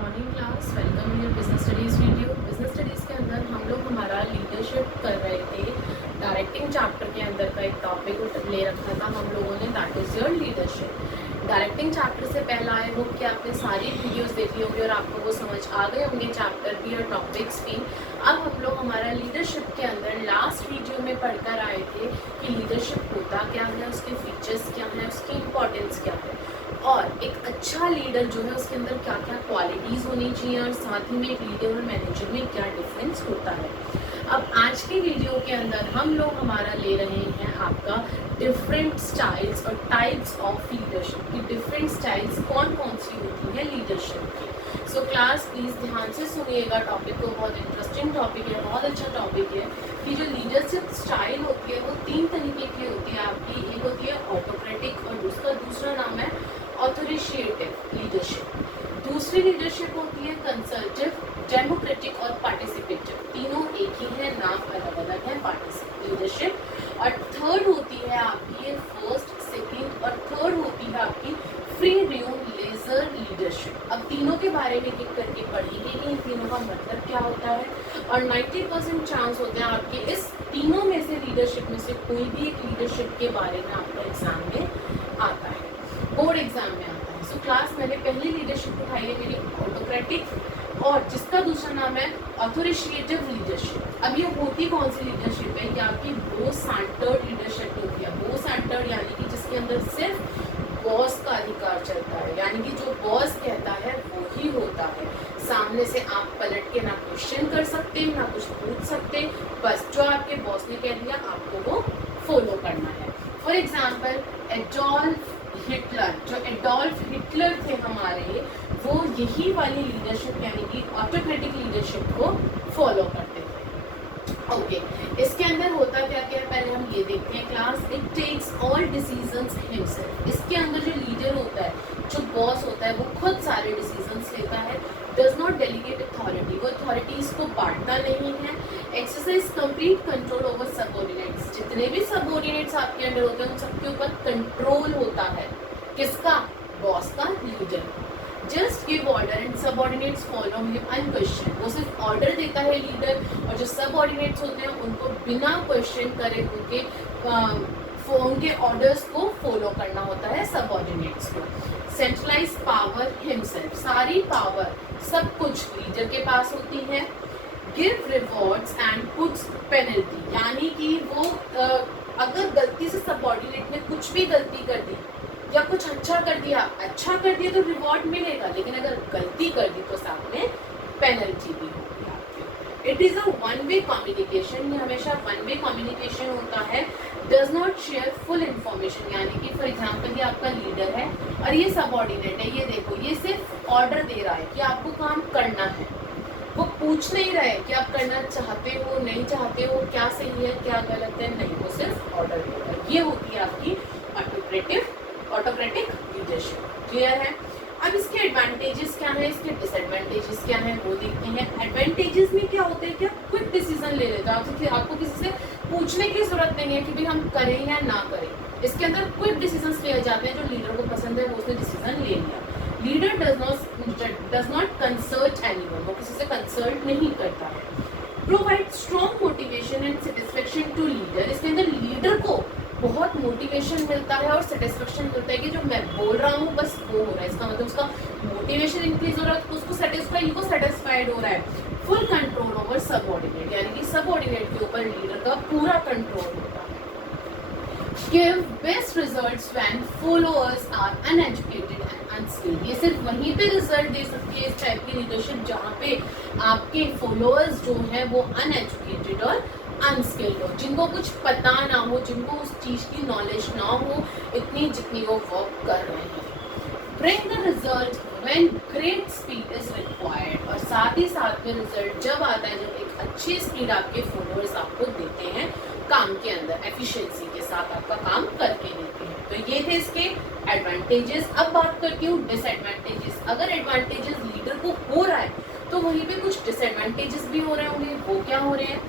Morning class. Welcome in your business studies video. Business studies के अंदर हम लोग हमारा लीडरशिप कर रहे थे। डायरेक्टिंग चैप्टर के अंदर का एक टॉपिक ले रखा था हम लोगों ने, that is your leadership. Directing chapter से पहला आई होप कि आपने सारी वीडियोस देखी होंगी और आपको वो समझ आ गए होंगे, चैप्टर भी और टॉपिक्स भी। अब हम लोग हमारा लीडरशिप के अंदर लास्ट वीडियो में पढ़कर आए थे कि लीडरशिप होता क्या है, उसके फीचर्स क्या हैं, उसकी इम्पोर्टेंस क्या है और एक अच्छा लीडर जो है उसके अंदर क्या क्या क्वालिटीज़ होनी चाहिए और साथ ही में एक लीडर और मैनेजर में क्या डिफरेंस होता है। अब आज के वीडियो के अंदर हम लोग हमारा ले रहे हैं आपका डिफरेंट स्टाइल्स और टाइप्स ऑफ लीडरशिप की। डिफरेंट स्टाइल्स कौन कौन सी होती है लीडरशिप की। सो क्लास प्लीज़ ध्यान से सुनिएगा, टॉपिक को बहुत इंटरेस्टिंग टॉपिक है, बहुत अच्छा टॉपिक है कि जो लीडरशिप स्टाइल होती है वो 3 तरीके की होती है आपकी। एक होती है ऑटोक्रेटिक और उसका दूसरा नाम है ऑथोरिटेटिव लीडरशिप। दूसरी लीडरशिप होती है कंसल्टिव, डेमोक्रेटिक और पार्टिसिपेटिव। तीनों एक ही है, नाम अलग अलग है पार्टिसिपेटिव लीडरशिप। और थर्ड होती है आपकी फर्स्ट, सेकंड और थर्ड होती है आपकी फ्री रूम लेजर लीडरशिप। अब तीनों के बारे में एक करके पढ़ेंगे कि इन तीनों का मतलब क्या होता है और 90% चांस होते हैं आपके इस तीनों में से लीडरशिप में से कोई भी एक लीडरशिप के बारे में आपका एग्जाम में आता है, बोर्ड एग्जाम में आता है। सो क्लास मैंने पहली लीडरशिप उठाई है मेरी ऑटोक्रेटिक और जिसका दूसरा नाम है ऑथोरिटेटिव लीडरशिप। अब ये होती कौन सी लीडरशिप है कि आपकी बॉस सेंटर्ड लीडरशिप होती है। बॉस सेंटर्ड यानी कि जिसके अंदर सिर्फ बॉस का अधिकार चलता है, यानी कि जो बॉस कहता है वो ही होता है। सामने से आप पलट के ना क्वेश्चन कर सकते ना कुछ पूछ सकते, बस जो आपके बॉस ने कह दिया आपको वो फॉलो करना है। फॉर एग्जाम्पल एडोल्फ हिटलर, जो एडोल्फ हिटलर थे हमारे, वो यही वाली लीडरशिप यानी कि ऑटोक्रेटिक लीडरशिप को फॉलो करते थे। ओके इसके अंदर होता क्या क्या है पहले हम ये देखते हैं class. It takes all decisions himself. इसके अंदर जो लीडर होता है, जो बॉस होता है, वो खुद सारे डिसीजंस लेता है। डज नॉट डेलीगेट अथॉरिटी, वो अथॉरिटीज को बांटता नहीं है। Exercise complete control over subordinates, जितने भी सबऑर्डिनेट्स आपके अंडर होते हैं उन सबके ऊपर कंट्रोल होता है। किसका? बॉस का, leader. Just give order and subordinates follow him unquestioned. वो सिर्फ ऑर्डर देता है लीडर और जो सबऑर्डिनेट्स होते हैं उनको बिना क्वेश्चन करे उनके ऑर्डर्स को फॉलो करना होता है सबऑर्डिनेट्स को। सेंट्रलाइज पावर हिमसेल्फ, सारी पावर सब कुछ लीडर के पास होती है। Give rewards and puts penalty, यानी कि वो अगर गलती से सबऑर्डिनेट ने कुछ भी गलती कर दी या कुछ अच्छा कर दिया तो रिवॉर्ड मिलेगा, लेकिन अगर गलती कर दी तो साथ में पेनल्टी भी होगी आपकी। It is a one way communication, ये हमेशा वन वे कम्युनिकेशन होता है। Does not share full information, यानी कि फॉर एग्जाम्पल ये आपका लीडर है और ये सबऑर्डिनेट है, ये देखो ये सिर्फ ऑर्डर दे रहा है कि आपको काम करना है, वो पूछ नहीं रहा है कि आप करना चाहते हो नहीं चाहते हो, क्या सही है क्या गलत है, नहीं, वो सिर्फ ऑर्डर दे रहा है। ये होती है आपकी ऑटोक्रेटिक लीडरशिप। क्लियर है? अब इसके एडवांटेजेस क्या है, इसके डिसएडवांटेजेस क्या है वो देखते हैं। एडवांटेजेस में क्या होते हैं कि आप क्विक डिसीजन ले लेते हो, आपको किसी से पूछने की जरूरत नहीं है कि भाई हम करें या ना करें। इसके अंदर क्विक डिसीजन लिए जाते हैं, जो लीडर को पसंद है वो उसने डिसीजन ले लिया। Leader does not consult anyone, वो किसी से कंसल्ट नहीं करता है। Provide strong motivation and satisfaction to leader, इसके अंदर लीडर को बहुत मोटिवेशन मिलता है और सेटिस्फेक्शन मिलता है कि जो मैं बोल रहा हूँ बस वो हो रहा है, इसका मतलब उसका मोटिवेशन इंक्रीज हो रहा है, तो उसको सेटिस्फाइड हो रहा है। फुल कंट्रोल ओवर सबऑर्डिनेट, यानी कि सबऑर्डिनेट के ऊपर लीडर का पूरा कंट्रोल होता है। Give best results when followers are uneducated and unskilled, ये सिर्फ वहीं पे रिजल्ट दे सकती है इस टाइप की लीडरशिप जहाँ पे आपके फॉलोअर्स जो है वो अनएजुकेटेड और अनस्किल्ड हो, जिनको कुछ पता ना हो, जिनको उस चीज़ की नॉलेज ना हो इतनी जितनी वो वर्क कर रहे हैं। Bring the result when great speed is required, और साथ ही साथ में रिजल्ट जब आता है जब एक अच्छी स्पीड आपके फॉलोअर्स आपको देते हैं काम के अंदर, एफिशिएंसी के साथ आपका काम करके देते हैं। तो ये थे इसके एडवांटेजेस। अब बात करती हूँ डिसएडवांटेजेस। अगर एडवांटेजेस लीडर को हो रहा है तो वहीं पे कुछ डिसएडवांटेजेस भी हो रहे होंगे, वो क्या हो रहे हैं?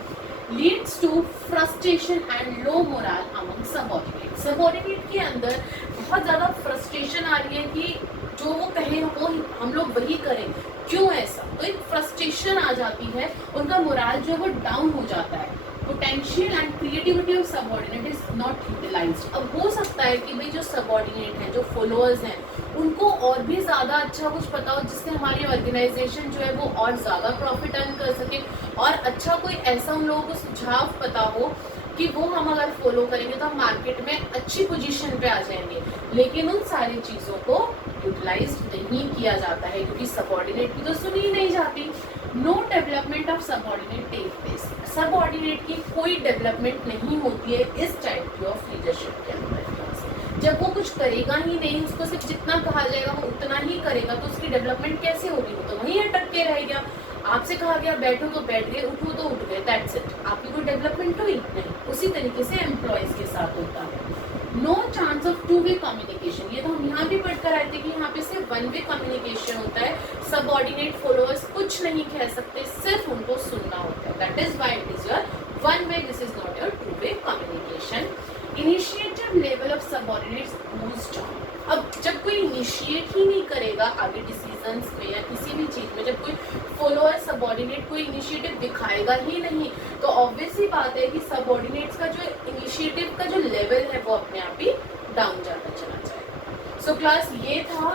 Leads to frustration and low morale among subordinate, subordinate के अंदर बहुत ज़्यादा फ्रस्ट्रेशन आ रही है कि जो वो कहें वो हम लोग वही करें, क्यों ऐसा, तो एक फ्रस्ट्रेशन आ जाती है, उनका मोरल जो है वो डाउन हो जाता है। Potential and creativity of subordinate is not utilized. अब हो सकता है कि भाई जो सबऑर्डिनेट हैं, जो फॉलोअर्स हैं, उनको और भी ज़्यादा अच्छा कुछ पता हो जिससे हमारी ऑर्गेनाइजेशन जो है वो और ज़्यादा प्रॉफिट अर्न कर सके, और अच्छा कोई ऐसा उन लोगों को सुझाव पता हो कि वो हम अगर फॉलो करेंगे तो हम मार्केट में अच्छी पोजीशन पे आ जाएंगे। लेकिन उन सारी चीज़ों को यूटिलाइज नहीं किया जाता है क्योंकि सबऑर्डिनेट की तो सुनी ही नहीं जाती। No development of subordinate take place. Subordinate की कोई डेवलपमेंट नहीं होती है इस टाइप की ऑफ लीडरशिप के अंदर। जब वो कुछ करेगा ही नहीं, उसको सिर्फ जितना कहा जाएगा वो उतना ही करेगा, तो उसकी डेवलपमेंट कैसे होगी? वो तो वहीं अटक के रह गया। आपसे कहा गया बैठो तो बैठ गए, उठो तो उठ गए, दैट्स इट। आपकी कोई डेवलपमेंट हुई नहीं। उसी तरीके से एम्प्लॉयज के साथ होता है। No chance of two way communication. ये तो हम यहाँ भी पढ़कर आए थे कि यहाँ पे सिर्फ वन वे कम्युनिकेशन होता है। सबऑर्डिनेट फॉलोअर्स कुछ नहीं कह सकते, सिर्फ उनको सुनना होता है। That is why it is your one way, this is not your to way communication. Initiative level of subordinates goes down. अब जब कोई इनिशिएट ही नहीं करेगा आगे डिसीजंस में या किसी भी चीज़ में, जब कोई फॉलोअर सबऑर्डिनेट कोई इनिशिएटिव दिखाएगा ही नहीं, तो ऑब्वियस ही बात है कि सबऑर्डिनेट्स का जो इनिशिएटिव का जो लेवल है वो अपने आप ही डाउन जाता चला जाएगा। सो क्लास ये था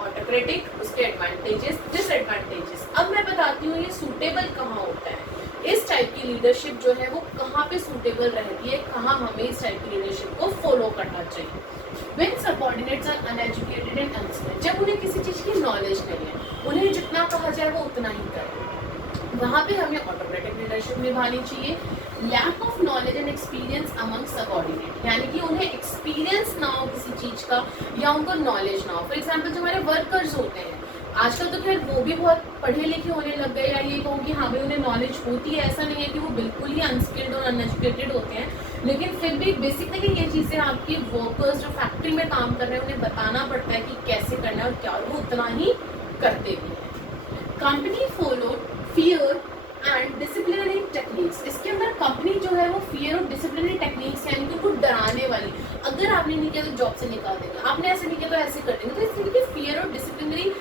ऑटोक्रेटिक, उसके एडवांटेजेस, डिसएडवांटेजेस। अब मैं बताती हूँ ये सूटेबल कहाँ होता है। इस टाइप की लीडरशिप जो है वो कहाँ पे सूटेबल रहती है, कहाँ हमें इस टाइप की लीडरशिप को फॉलो करना चाहिए। When subordinates are uneducated and unskilled, जब उन्हें किसी चीज़ की नॉलेज नहीं है, उन्हें जितना कहा जाए वो उतना ही करें, वहाँ पे हमें ऑटोक्रेटिक लीडरशिप निभानी चाहिए। Lack of knowledge and experience among subordinate, यानी कि उन्हें एक्सपीरियंस ना हो किसी चीज़ का या उनको नॉलेज ना हो। फॉर एग्जाम्पल जो हमारे वर्कर्स होते हैं आजकल, तो खैर वो भी बहुत पढ़े लिखे होने लग गए, या ये कहूँ कि हाँ भाई उन्हें नॉलेज होती है, ऐसा नहीं है कि वो बिल्कुल ही अनस्किल्ड और अनएजुकेटेड होते हैं, लेकिन फिर भी बेसिकली ये चीज़ें आपकी वर्कर्स जो फैक्ट्री में काम कर रहे हैं उन्हें बताना पड़ता है कि कैसे करना है और क्या, और वो उतना ही करते भी हैं। Company follow fear and disciplinary techniques. इसके अंदर कंपनी जो है वो फियर और डिसिप्लिनरी टेक्निक्स यानी कि उनको डराने वाली, अगर आपने नहीं किया तो जॉब से निकाल देंगे, आपने ऐसे नहीं किया तो ऐसे कर देंगे, तो इस तरीके फियर और डिसिप्लिनरी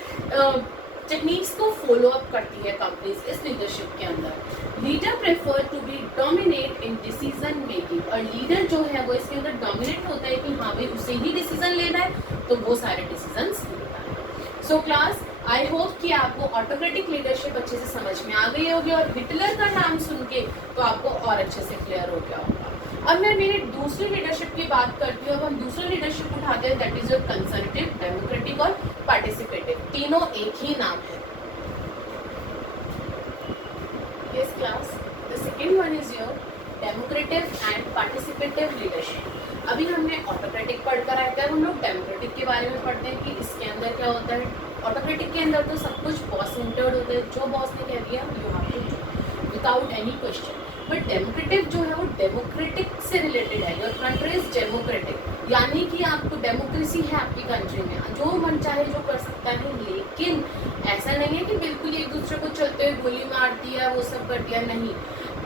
टेक्निक्स को फॉलो अप करती है कंपनीज इस लीडरशिप के अंदर। Leader prefer to be dominate in decision making, और लीडर जो है वो इसके अंदर डोमिनेट होता है कि हाँ भाई उसे ही डिसीजन लेना है, तो वो सारे डिसीजंस लेता है। सो क्लास आई होप कि आपको ऑटोक्रेटिक लीडरशिप अच्छे से समझ में आ गई होगी, और हिटलर का नाम सुन के तो आपको और अच्छे से क्लियर हो गया होगा। अब मैं मेरी दूसरी लीडरशिप की बात करती हूँ। अब हम दूसरी लीडरशिप उठाते हैं, that is your conservative, democratic और पार्टिसिपेटिव। तीनों एक ही नाम है। Yes class, the second one is your democratic and participative leadership. अभी हमने ऑटोक्रेटिक पढ़कर आए थे, अब हम लोग डेमोक्रेटिक के बारे में पढ़ते हैं कि इसके अंदर क्या होता है। ऑटोक्रेटिक के अंदर तो सब कुछ बॉस सेंटर्ड होता है, जो बॉस ने कह दिया you have to do without any question. But democratic जो है वो डेमोक्रेटिक से रिलेटेड है। योर कंट्री इज डेमोक्रेटिक, यानी कि आपको डेमोक्रेसी है आपकी कंट्री में, जो मन चाहे जो कर सकता है, लेकिन ऐसा नहीं है कि बिल्कुल एक दूसरे को चलते हुए गोली मार दिया, वो सब कर दिया, नहीं।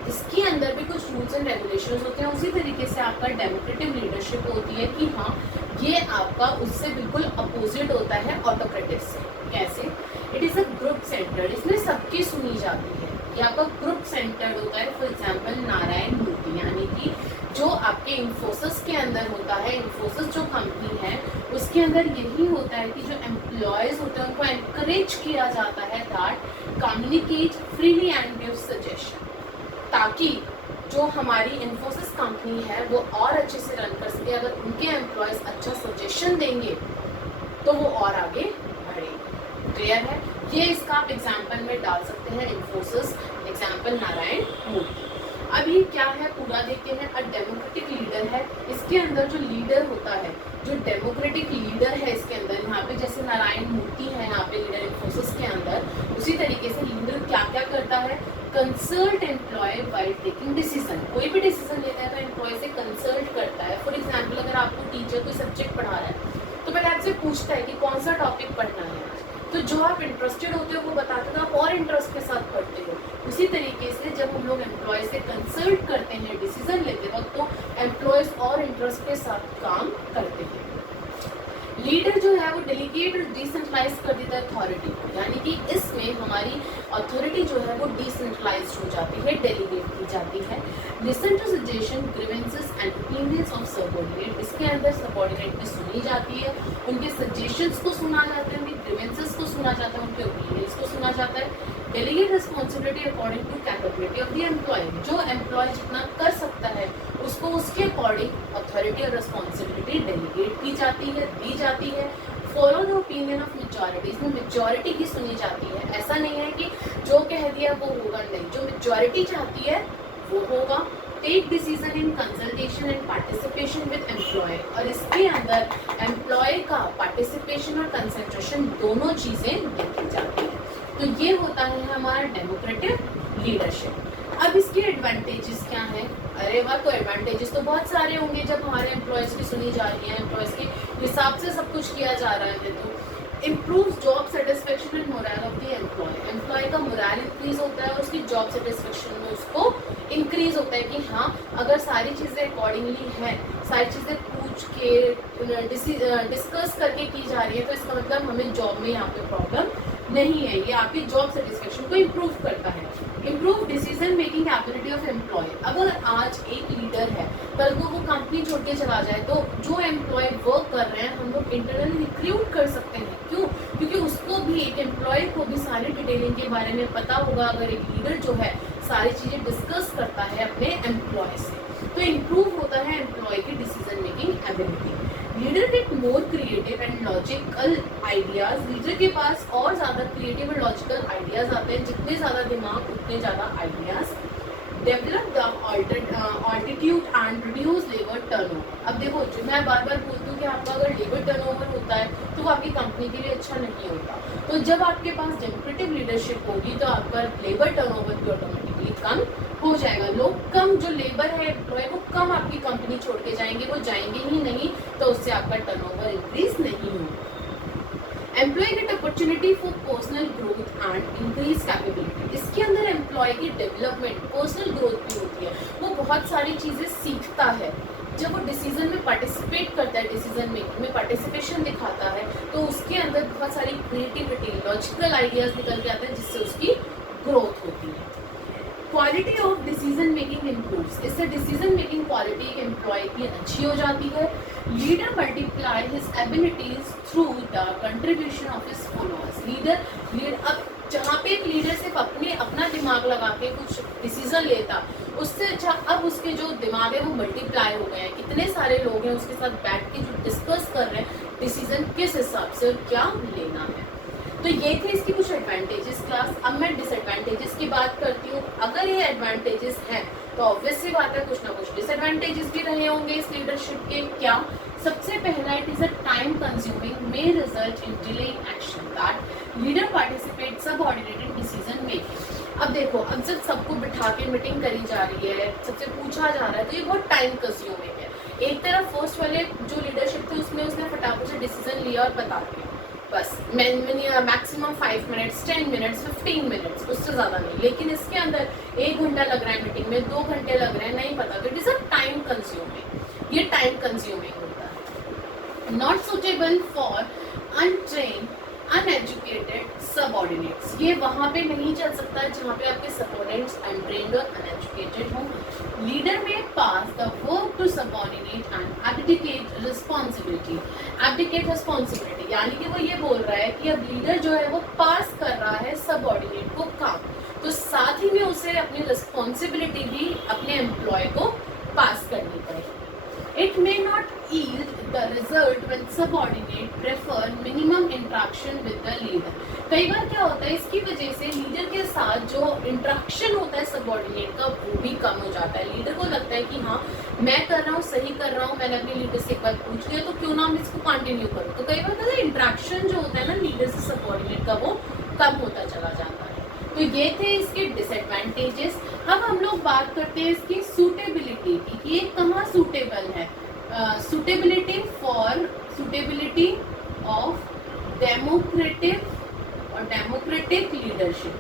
इसके अंदर भी कुछ रूल्स एंड रेगुलेशंस होते हैं। उसी तरीके से आपका डेमोक्रेटिक लीडरशिप होती है कि हाँ ये आपका उससे बिल्कुल अपोजिट होता है ऑटोक्रेटिक से। कैसे? It is a group centred, इसमें सबकी सुनी जाती है। ये आपका ग्रुप सेंटर्ड होता है। फॉर एग्जाम्पल नारायण मूर्ति, यानी कि जो आपके इन्फोसिस के अंदर होता है, इन्फोसिस जो कंपनी है उसके अंदर यही होता है कि जो एम्प्लॉयज़ होते हैं उनको एनकरेज किया जाता है that communicate freely and give suggestion, ताकि जो हमारी इन्फोसिस कंपनी है वो और अच्छे से रन कर सके। अगर उनके एम्प्लॉयज़ अच्छा सजेशन देंगे तो वो और आगे बढ़ेंगे। क्लियर है? ये इसका आप एग्जाम्पल में डाल सकते हैं, इन्फोसिस एग्जाम्पल नारायण मूर्ति। अब ये क्या है पूरा देखते हैं। अ डेमोक्रेटिक लीडर है, इसके अंदर जो लीडर होता है, जो डेमोक्रेटिक लीडर है इसके अंदर, यहाँ पे जैसे नारायण मूर्ति है यहाँ पे लीडर इन्फोसिस के अंदर, उसी तरीके से लीडर क्या क्या करता है, consult employee while taking decision. कोई भी डिसीजन लेता है तो एम्प्लॉय से कंसल्ट करता है। फॉर एग्जाम्पल अगर आपको टीचर कोई सब्जेक्ट पढ़ा रहा है तो पहले आपसे पूछता है कि कौन सा टॉपिक पढ़ना है, तो जो आप इंटरेस्टेड होते हो वो बताते हो, आप और इंटरेस्ट के साथ पढ़ते हो। उसी तरीके से जब हम लोग एम्प्लॉय से कंसल्ट करते हैं डिसीजन लेते वक्त, तो एम्प्लॉयज़ और इंटरेस्ट के साथ काम करते हैं। लीडर जो है वो डेलीगेट और डिसेंट्रलाइज कर देता है अथॉरिटी को, यानी कि इसमें हमारी अथॉरिटी जो है वो डिसेंट्रलाइज्ड हो जाती है, डेलीगेट की जाती है। Listen to suggestion, grievances and opinions of subordinate, इसके अंदर सबऑर्डिनेट की सुनी जाती है, उनके सजेशंस को सुना जाता है, उनके ग्रीवेंसेस को सुना जाता है, उनके ओपिनियंस को सुना जाता है। Delegate responsibility according to capability of the employee, जो एम्प्लॉय जितना कर सकता है उसको उसके अकॉर्डिंग अथॉरिटी और रिस्पॉन्सिबिलिटी डेलीगेट की जाती है, दी जाती है। Follow the opinion of majority, इसमें मेजॉरिटी की सुनी जाती है। ऐसा नहीं है कि जो कह दिया वो होगा, नहीं, जो मेजॉरिटी चाहती है वो होगा। Take decision in consultation and participation with employee, और इसके अंदर एम्प्लॉय का पार्टिसिपेशन और कंसंट्रेशन दोनों चीज़ें देखी जाती है। तो ये होता है हमारा डेमोक्रेटिक लीडरशिप। अब इसके एडवांटेजेस क्या हैं? अरे वाह, तो एडवांटेजेस तो बहुत सारे होंगे जब हमारे एम्प्लॉयज़ की सुनी जा रही है, एम्प्लॉयज़ के हिसाब से सब कुछ किया जा रहा है। तो improve job satisfaction and morale of the employee, employee का मोरल इंक्रीज होता है और उसकी जॉब सेटिस्फेक्शन में उसको इंक्रीज होता है कि हाँ, अगर सारी चीज़ें अकॉर्डिंगली हैं, सारी चीज़ें पूछ के डिस्कस करके की जा रही है, तो इसका मतलब हमें जॉब में यहाँ पे प्रॉब्लम नहीं है। ये आपकी जॉब सेटिस्फेक्शन को इम्प्रूव करता है। Improve decision making ability of employee, अगर आज एक लीडर है, कल को वो कंपनी छोड़ के चला जाए, तो जो एम्प्लॉय वर्क कर रहे हैं हम लोग इंटरनली रिक्रूट कर सकते हैं। क्यों? क्योंकि उसको भी, एक एम्प्लॉय को भी सारी डिटेलिंग के बारे में पता होगा, अगर एक लीडर जो है सारी चीज़ें डिस्कस करता है अपने एम्प्लॉय से, तो इम्प्रूव होता है एम्प्लॉय की decision making ability. Leader get more creative and logical ideas, leader के पास और ज़्यादा क्रिएटिव और लॉजिकल आइडियाज आते हैं, जितने ज़्यादा दिमाग उतने ज़्यादा ideas. Develop the altitude and reduce labour turnover, अब देखो, जो मैं बार बार बोलती हूँ कि आपका अगर लेबर टर्नओवर होता है तो वो आपकी कंपनी के लिए अच्छा नहीं होता। तो जब आपके पास डेमोक्रेटिक लीडरशिप होगी तो आपका लेबर टर्नओवर भी ऑटोमेटिकली कम हो जाएगा। लोग कम, जो लेबर है एम्प्लॉय, वो कम आपकी कंपनी छोड़ के जाएंगे, वो जाएंगे ही नहीं, तो उससे आपका टर्नओवर इंक्रीज नहीं होगा। Employee get opportunity for personal growth and increase capability, इसके अंदर एम्प्लॉय की डेवलपमेंट, पर्सनल ग्रोथ भी होती है, वो बहुत सारी चीज़ें सीखता है। जब वो डिसीजन में पार्टिसिपेट करता है, डिसीजन मेकिंग में पार्टिसिपेशन दिखाता है, तो उसके अंदर बहुत सारी क्रिएटिविटी, लॉजिकल आइडियाज निकल के आते हैं, जिससे उसकी ग्रोथ होती है। Quality of decision making improves, इससे डिसीजन मेकिंग क्वालिटी एक एम्प्लॉय की अच्छी हो जाती है। Leader multiply his abilities through the contribution of his followers, leader अब जहाँ पे एक लीडर सिर्फ अपना दिमाग लगा के कुछ डिसीजन लेता, उससे अच्छा अब उसके जो दिमाग है वो मल्टीप्लाई हो गए हैं, कितने सारे लोग हैं उसके साथ बैठ के जो डिस्कस कर रहे हैं डिसीजन किस हिसाब से और क्या लेना है। तो ये थे इसकी कुछ एडवांटेजेस क्लास। अब मैं डिसएडवांटेजेस की बात करती हूँ। अगर ये एडवांटेजेस हैं तो ऑब्वियस सी बात है कुछ ना कुछ डिसएडवांटेजेस भी रहे होंगे इस लीडरशिप के। क्या? सबसे पहला, it is a time consuming, may result in delay in action, that leader participate subordinated decision making. अब देखो, अब जब सबको बिठा के मीटिंग करी जा रही है, सबसे पूछा जा रहा है, तो ये बहुत टाइम कंज्यूमिंग है। एक तरफ फर्स्ट वाले जो लीडरशिप थे उसने फटाफट से डिसीजन लिया और बता दिया, बस मैक्सिमम 5 मिनट्स, 10 मिनट्स, 15 मिनट्स, उससे ज़्यादा नहीं। लेकिन इसके अंदर 1 घंटा लग रहा है मीटिंग में, 2 घंटे लग रहे हैं, नहीं पता, तो it is a time consuming, ये टाइम कंज्यूमिंग होता है। Not suitable for untrained uneducated subordinates, ये वहाँ पे नहीं चल सकता है जहाँ पे आपके सबऑर्डिनेट्स अनट्रेन्ड और अनएजुकेटेड हों। लीडर में pass the work to subordinate and abdicate responsibility, abdicate responsibility यानी कि वो ये बोल रहा है कि अब लीडर जो है वो पास कर रहा है सबऑर्डिनेट को काम, तो साथ ही में उसे अपनी रिस्पॉन्सिबिलिटी भी अपने एम्प्लॉय को पास करनी पड़ेगी। It may not yield the result when subordinate prefer minimum interaction with the leader. कई बार क्या होता है, इसकी वजह से लीडर के साथ जो इंट्रैक्शन होता है सबऑर्डिनेट का वो भी कम हो जाता है। लीडर को लगता है कि हाँ मैं कर रहा हूँ, सही कर रहा हूँ, मैंने अपने लीडर से एक बार पूछ लिया, तो क्यों ना हम इसको कंटिन्यू करूँ। तो कई बार क्या इंट्रैक्शन जो होता है ना लीडर से सबऑर्डिनेट का, वो कम होता चला जाता है। तो ये थे इसके डिसएडवांटेजेस। अब हम लोग बात करते हैं इसकी सूटेबिलिटी की, कि ये कहाँ सूटेबल है। सूटेबिलिटी ऑफ डेमोक्रेटिक लीडरशिप,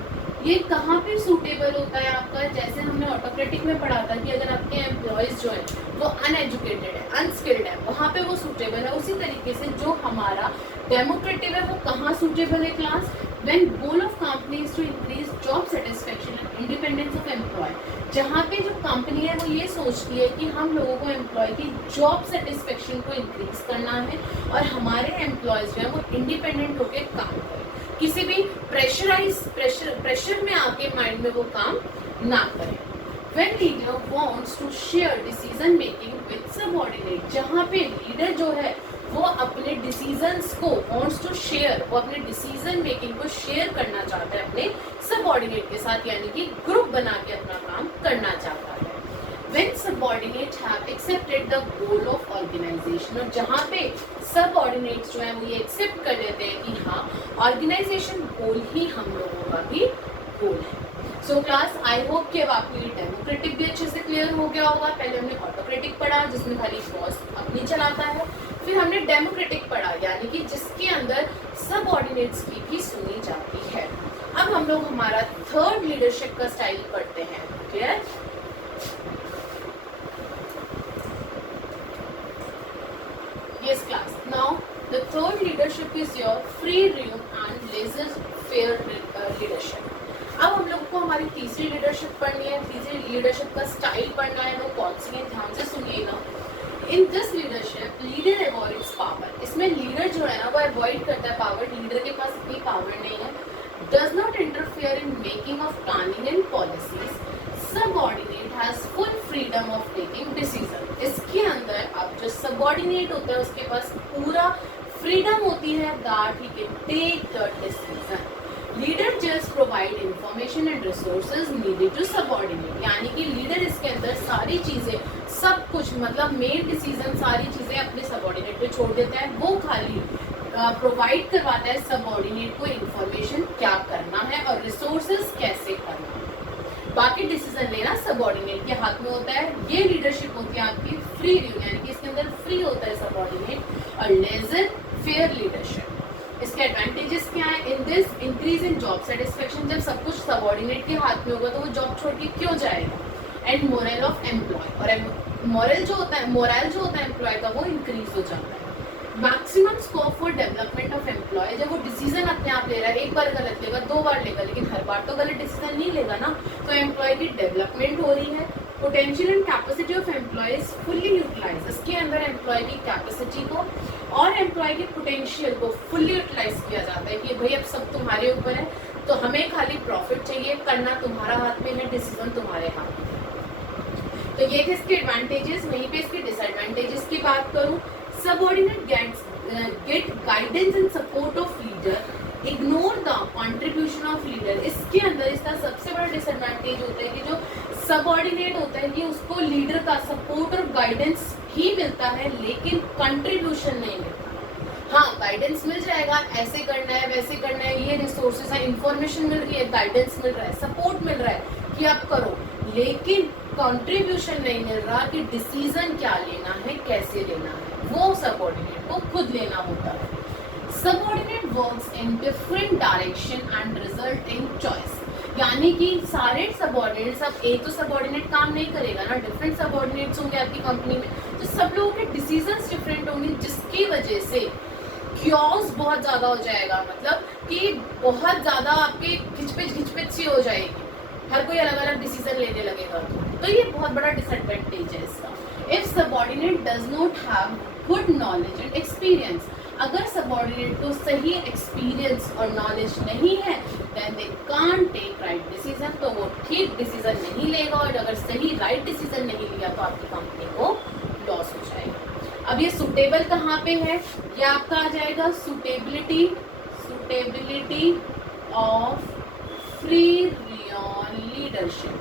ये कहाँ पे सूटेबल होता है आपका। जैसे हमने ऑटोक्रेटिक में पढ़ा था कि अगर आपके एम्प्लॉयज़ जो है वो अनएजुकेटेड है, अनस्किल्ड है, वहाँ पे वो सूटेबल है। उसी तरीके से जो हमारा डेमोक्रेटिक है वो कहाँ सूटेबल है class, when goal of company is to increase job जहाँ पे जो कंपनी है वो ये सोचती है कि हम लोगों को एम्प्लॉय की जॉब सेटिस्फेक्शन को इंक्रीज करना है और हमारे एम्प्लॉयज जो है वो इंडिपेंडेंट होकर काम करें, किसी भी प्रेशर में आके माइंड में वो काम ना करें। When leader wants to share decision making with subordinate, जहाँ पे लीडर जो है वो अपने डिसीजंस को wants to share, वो अपने डिसीजन मेकिंग को शेयर करना चाहता है अपने सबऑर्डिनेट के साथ, यानी कि ग्रुप बना के अपना काम करना चाहता है। When subordinates have accepted the goal of organization, और जहाँ पे सबऑर्डिनेट्स जो है वो ये एक्सेप्ट कर लेते हैं कि हाँ ऑर्गेनाइजेशन गोल ही हम लोगों का भी गोल है। सो क्लास आई होप कि अब आपके लिए डेमोक्रेटिक भी अच्छे से क्लियर हो गया होगा। पहले हमने ऑटोक्रेटिक पढ़ा जिसमें खाली बॉस अपनी चलाता है, फिर हमने डेमोक्रेटिक पढ़ा यानी कि जिसके अंदर सबऑर्डिनेट्स की भी सुनी जाती है। अब हम लोग हमारा थर्ड लीडरशिप का स्टाइल पढ़ते हैं। Clear? Yes class. Now the third leadership is your free roam and laissez-faire leadership. अब हम लोग को हमारी तीसरी लीडरशिप पढ़नी है। तीसरी लीडरशिप का स्टाइल पढ़ना है, वो कौन सी है ध्यान से सुनिएगा। In this leadership leader avoids power, इसमें लीडर जो है ना वो अवॉइड करता है पावर, लीडर के पास इतनी पावर नहीं है। Does not interfere in making of planning and policies, subordinate has full freedom of taking decision. इसके अंदर अब जो सबऑर्डिनेट होता है उसके पास पूरा फ्रीडम होती है that he can take the decision. Leader just provide information and resources needed to subordinate, यानी कि लीडर इसके अंदर सारी चीजें सब कुछ मतलब मेन डिसीजन सारी चीजें अपने सबऑर्डिनेट पे छोड़ देता है। वो खाली प्रोवाइड करवाता है सबऑर्डिनेट को इंफॉर्मेशन क्या करना है और रिसोर्सेज कैसे करना है। बाकी डिसीजन लेना सबऑर्डिनेट के हाथ में होता है। ये लीडरशिप होती है आपकी फ्री व्यू, यानी कि इसके अंदर फ्री होता है सबऑर्डिनेट। और लेजर फेयर लीडरशिप, इसके एडवांटेजेस क्या है? In this increase in job satisfaction, जब सब कुछ सबऑर्डिनेट के हाथ में होगा तो वो जॉब छोड़ के क्यों जाएगा। एंड मोरल ऑफ एम्प्लॉय, और मोरल जो होता है एम्प्लॉय का वो इंक्रीज हो जाता है। Maximum scope for development of employee, जब वो डिसीजन अपने आप ले रहा है, एक बार गलत लेगा, 2 बार लेगा, लेकिन हर बार तो गलत डिसीजन नहीं लेगा ना, तो एम्प्लॉय की डेवलपमेंट हो रही है। Potential and capacity of employee is fully utilize, इसके अंदर एम्प्लॉय की कैपेसिटी को और एम्प्लॉय की पोटेंशियल को फुल्ली यूटिलाइज किया जाता है कि भाई अब सब तुम्हारे ऊपर है, तो हमें खाली प्रॉफिट चाहिए, करना तुम्हारा हाथ में है, डिसीजन तुम्हारे हाथ में। तो ये थे इसके एडवांटेजेस। वहीं पे इसके डिसएडवांटेजेस की बात करूं, subordinate get guidance and support of leader, ignore the contribution of leader. इसके अंदर इसका सबसे बड़ा डिसएडवांटेज होता है कि जो सबऑर्डिनेट होता है कि उसको लीडर का सपोर्ट और गाइडेंस ही मिलता है लेकिन कंट्रीब्यूशन नहीं मिलता। हाँ, गाइडेंस मिल जाएगा, ऐसे करना है वैसे करना है, ये रिसोर्सेज है, इंफॉर्मेशन मिल रही है, गाइडेंस मिल रहा है, सपोर्ट मिल रहा है कि आप करो, लेकिन कंट्रीब्यूशन नहीं मिल रहा कि डिसीजन क्या लेना है, कैसे लेना है, वो सबऑर्डिनेट को खुद लेना होता है। Subordinate works in different direction and result in choice, यानी कि सारे सबऑर्डिनेट्स, अब एक तो सबऑर्डिनेट काम नहीं करेगा ना, डिफरेंट सबऑर्डिनेट्स होंगे आपकी कंपनी में, तो सब लोगों के डिसीजंस डिफरेंट होंगे, जिसकी वजह से क्योस बहुत ज़्यादा हो जाएगा, मतलब कि बहुत ज़्यादा आपकी घिचपिच सी हो जाएगी, हर कोई अलग अलग डिसीजन लेने लगेगा। तो ये बहुत बड़ा डिसएडवांटेज है इसका। If subordinate does not have good knowledge and experience, अगर सबऑर्डिनेट को सही एक्सपीरियंस और नॉलेज नहीं है, then they can't take right decision, तो वो ठीक डिसीजन नहीं लेगा, और अगर सही राइट डिसीजन नहीं लिया तो आपकी कंपनी को लॉस हो जाएगा। अब ये सुटेबल कहाँ पे है? ये आपका आ जाएगा सुटेबिलिटी ऑफ फ्री लीडरशिप।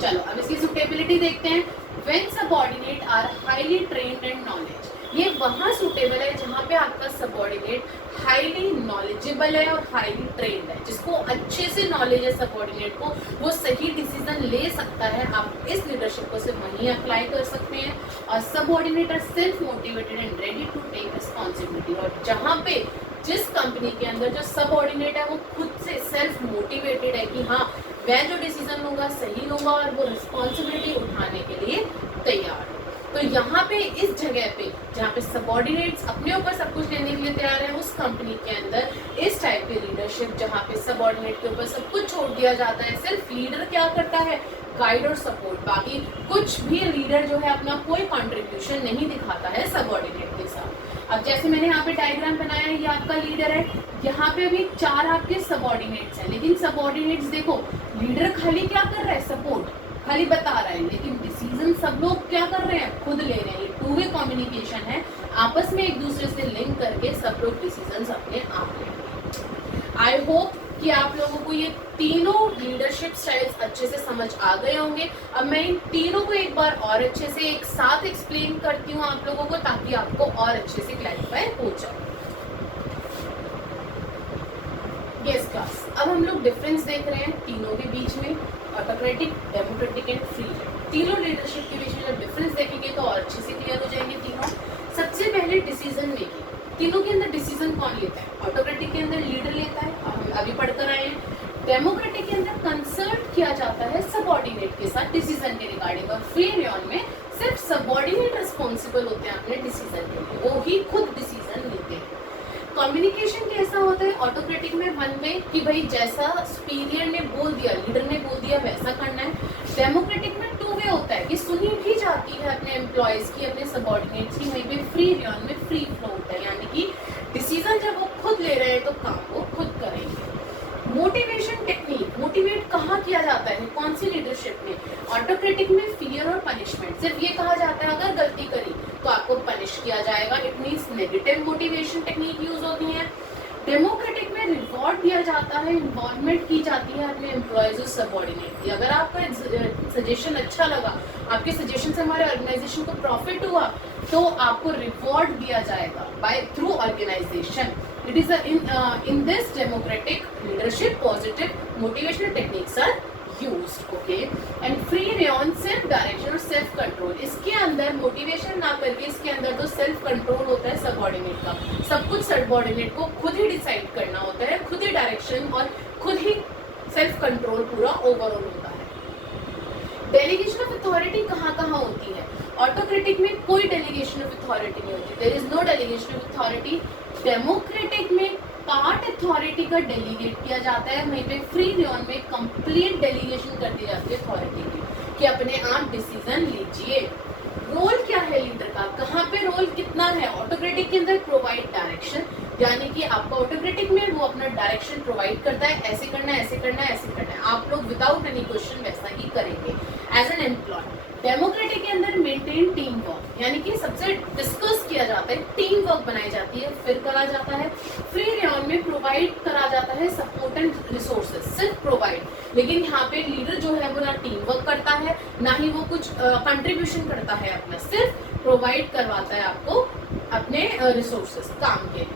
चलो अब इसकी सुटेबिलिटी देखते हैं। When subordinate are highly trained and knowledge, ये वहाँ सुटेबल है जहाँ पे आपका सबऑर्डिनेट हाईली नॉलेजेबल है और हाईली ट्रेंड है, जिसको अच्छे से नॉलेज है सबऑर्डिनेट को, वो सही डिसीजन ले सकता है। आप इस लीडरशिप को सिर्फ वहीं अप्लाई कर सकते हैं। और subordinate are self motivated and ready to take responsibility, और जहाँ पे जिस कंपनी के अंदर जो सबऑर्डिनेट है वो खुद से सेल्फ मोटिवेटेड है कि हाँ मैं जो डिसीजन लूँगा सही लूँगा, और वो रिस्पॉन्सिबिलिटी उठाने के लिए तैयार है। तो यहाँ पे इस जगह पे जहाँ पे सबऑर्डिनेट्स अपने ऊपर सब कुछ लेने के लिए तैयार है, उस कंपनी के अंदर इस टाइप के लीडर लीडरशिप जहाँ पे सबऑर्डिनेट के ऊपर सब कुछ छोड़ दिया जाता है, सिर्फ लीडर क्या करता है, गाइड और सपोर्ट, बाकी कुछ भी लीडर जो है अपना कोई कंट्रीब्यूशन नहीं दिखाता है सबऑर्डिनेट के साथ। अब जैसे मैंने यहाँ पे डायग्राम बनाया है, ये आपका लीडर है, यहाँ पे भी 4 आपके सबऑर्डिनेट्स हैं, लेकिन सबऑर्डिनेट्स देखो लीडर खाली क्या कर रहा है, सपोर्ट खाली बता रहा है, लेकिन डिसीजन सब लोग क्या कर रहे हैं, खुद ले रहे हैं। ये टू वे कम्युनिकेशन है, आपस में एक दूसरे से लिंक करके सब लोग डिसीजन अपने आप लें। आई होप कि आप लोगों को ये तीनों लीडरशिप स्टाइल्स अच्छे से समझ आ गए होंगे। अब मैं इन तीनों को एक बार और अच्छे से एक साथ एक्सप्लेन करती हूँ आप लोगों को, ताकि आपको और अच्छे से क्लैरिफाई हो जाए। यस क्लास, अब हम लोग डिफरेंस देख रहे हैं तीनों के बीच में, ऑटोक्रेटिक, डेमोक्रेटिक एंड फ्री। तीनों लीडरशिप के बीच में जब डिफरेंस देखेंगे तो और अच्छे से क्लियर हो जाएंगे तीनों। सबसे पहले डिसीजन मेकिंग, तीनों के अंदर डिसीजन कौन लेता है, ऑटोक्रेटिक के अंदर लीडर लेता है, हम अभी पढ़कर आए हैं। डेमोक्रेटिक के अंदर कंसल्ट किया जाता है सबऑर्डिनेट के साथ डिसीजन के रिगार्डिंग, और फ्री रियॉन में सिर्फ सबऑर्डिनेट रिस्पॉन्सिबल होते हैं अपने डिसीजन के लिए, वो ही खुद डिसीजन लेते हैं। कम्युनिकेशन कैसा होता है, ऑटोक्रेटिक में वन वे कि भाई जैसा सुपीरियर ने बोल दिया, लीडर ने बोल दिया वैसा करना है। डेमोक्रेटिक में टू वे होता है कि सुनी भी जाती है अपने एम्प्लॉयज की, अपने सबऑर्डिनेट्स की, वहीं पे फ्री रियॉन में फ्री फ्लो होता है, यानी कि डिसीजन जब वो खुद ले रहे हैं तो काम वो खुद करेंगे। मोटिवेशन टेक्निक, मोटिवेट कहाँ किया जाता है, कौन सी लीडरशिप में, ऑटोक्रेटिक में फियर और पनिशमेंट, सिर्फ ये कहा जाता है अगर गलती करी तो आपको पनिश किया जाएगा, it means negative motivation technique use होती है। डेमोक्रेटिक में रिवॉर्ड दिया जाता है, इन्वॉल्वमेंट की जाती है अपने एम्प्लॉयज और सबऑर्डिनेट की। अगर आपका सजेशन अच्छा लगा, आपके सजेशन से हमारे ऑर्गेनाइजेशन को प्रॉफिट हुआ, तो आपको रिवॉर्ड दिया जाएगा by through organization. It is in this democratic leadership positive motivational techniques are used, okay? and free reon self direction और सेल्फ कंट्रोल, इसके अंदर मोटिवेशन ना करके इसके अंदर तो सेल्फ कंट्रोल होता है सबऑर्डिनेट का, सब कुछ सबऑर्डिनेट को खुद ही डिसाइड करना होता है, खुद ही डायरेक्शन और खुद ही सेल्फ कंट्रोल पूरा ओवरऑल होता है। डेलीगेशन ऑफ अथॉरिटी कहाँ कहाँ होती है, ऑटोक्रेटिक में कोई डेलीगेशन ऑफ अथॉरिटी नहीं होती, there is no delegation of authority. Democratic में पार्ट अथॉरिटी का डेलीगेट किया जाता है, वहीं पे फ्री रियॉन में कंप्लीट डेलीगेशन कर दी जाती है अथॉरिटी की कि अपने आप डिसीजन लीजिए। रोल क्या है लीडर का, कहाँ पे रोल कितना है, ऑटोक्रेटिक के अंदर प्रोवाइड डायरेक्शन, यानी कि आपका ऑटोक्रेटिक में वो अपना डायरेक्शन प्रोवाइड करता है, ऐसे करना है, ऐसे करना है, ऐसे करना है, आप लोग विदाउट एनी क्वेश्चन वैसा ही करेंगे एज एन एम्प्लॉय। डेमोक्रेटिक के अंदर मेंटेन टीम वर्क, यानी कि सबसे डिस्कस किया जाता है, टीम वर्क बनाई जाती है, फिर करा जाता है। फ्री रियॉन में प्रोवाइड करा जाता है सपोर्ट एंड रिसोर्सेज, सिर्फ प्रोवाइड, लेकिन यहाँ पे लीडर जो है वो ना टीम वर्क करता है, ना ही वो कुछ कंट्रीब्यूशन करता है अपना, सिर्फ प्रोवाइड करवाता है आपको अपने रिसोर्सेज काम के।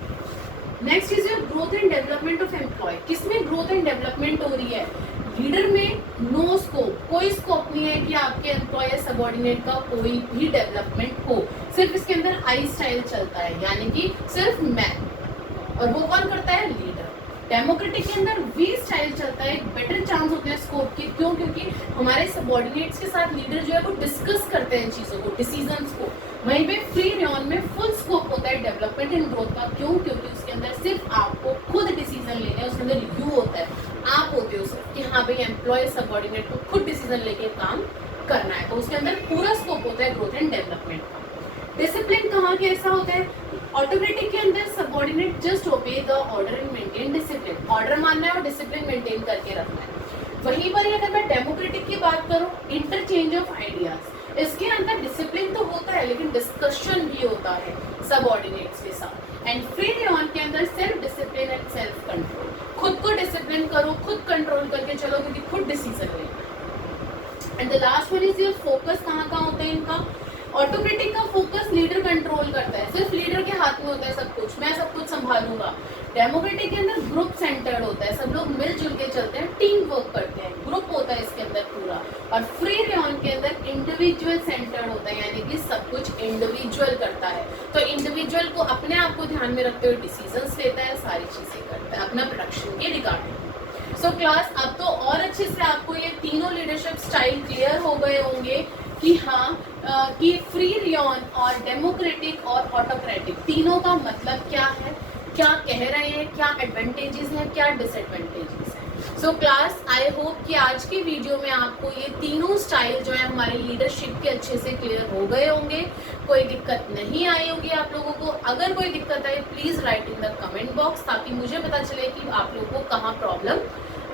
Next is your growth and development of employee, किसमें ग्रोथ एंड डेवलपमेंट हो रही है, लीडर में नो स्कोप, कोई स्कोप नहीं है कि आपके एम्प्लॉय सबऑर्डिनेट का कोई भी डेवलपमेंट हो, सिर्फ इसके अंदर आई स्टाइल चलता है, यानी कि सिर्फ मैं, और वो कौन करता है, लीडर। डेमोक्रेटिक के अंदर वी स्टाइल चलता है, बेटर चांस होते हैं स्कोप के, क्यों, क्योंकि हमारे सबऑर्डिनेट्स के साथ लीडर जो है वो डिस्कस करते हैं चीज़ों को, डिसीजंस को। वहीं पे फ्री रियॉन में फुल स्कोप होता है डेवलपमेंट एंड ग्रोथ का, क्यों, क्योंकि उसके अंदर सिर्फ आपको खुद डिसीजन लेने हैं, उसके अंदर यू होता है, आप होते हो सिर्फ कि हाँ भाई एम्प्लॉय सबऑर्डिनेट को खुद डिसीजन लेके काम करना है, तो उसके अंदर पूरा स्कोप होता है ग्रोथ एंड डेवलपमेंट का। डिसिप्लिन कहाँ कैसा होता है, ऑटोक्रेटिक के अंदर subordinate just obey the order and maintain discipline, order मानना है और डिसिप्लिन मेंटेन करके रखना है। वहीं पर ही अगर मैं डेमोक्रेटिक की बात करूँ, इंटरचेंज ऑफ आइडियाज, इसके अंदर डिसिप्लिन तो होता है लेकिन डिस्कशन भी होता है सबऑर्डिनेट्स के साथ। एंड फ्री रियॉन के अंदर self discipline and self control, खुद को डिसिप्लिन करो, खुद कंट्रोल करके चलो, क्योंकि खुद डिसीजन लेना। And the last one is your focus, कहाँ कहाँ होता है इनका, ऑटोक्रेटिक का फोकस लीडर कंट्रोल करता है, सिर्फ लीडर के हाथ में होता है सब कुछ, मैं सब कुछ संभालूंगा। डेमोक्रेटिक के अंदर ग्रुप सेंटर्ड होता है, सब लोग मिलजुल के चलते हैं, टीम वर्क करते हैं, ग्रुप होता है इसके अंदर पूरा। और फ्री रियॉन के अंदर इंडिविजुअल सेंटर्ड होता है, यानी कि सब कुछ इंडिविजुअल करता है, तो इंडिविजुअल को अपने आप को ध्यान में रखते हुए डिसीजंस लेता है, सारी चीजें करता है अपना प्रोडक्शन के रिगार्डिंग। सो क्लास, अब तो और अच्छे से आपको ये तीनों लीडरशिप स्टाइल क्लियर हो गए होंगे कि हाँ कि फ्री रियॉन और डेमोक्रेटिक और ऑटोक्रेटिक तीनों का मतलब क्या है, क्या कह रहे हैं, क्या एडवांटेजेस हैं, क्या डिसएडवांटेजेस हैं। सो क्लास, आई होप कि आज की वीडियो में आपको ये तीनों स्टाइल जो है हमारे लीडरशिप के अच्छे से क्लियर हो गए होंगे, कोई दिक्कत नहीं आई होगी आप लोगों को। अगर कोई दिक्कत आई please write in the comment box, ताकि मुझे पता चले कि आप लोगों को कहाँ प्रॉब्लम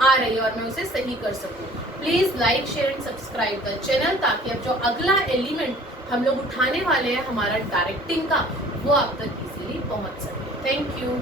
आ रही है और मैं उसे सही कर सकूँ। Please like, share and subscribe the channel, ताकि अब जो अगला एलिमेंट हम लोग उठाने वाले हैं हमारा डायरेक्टिंग का, वो आप तक इजीली पहुंच सके। Thank you.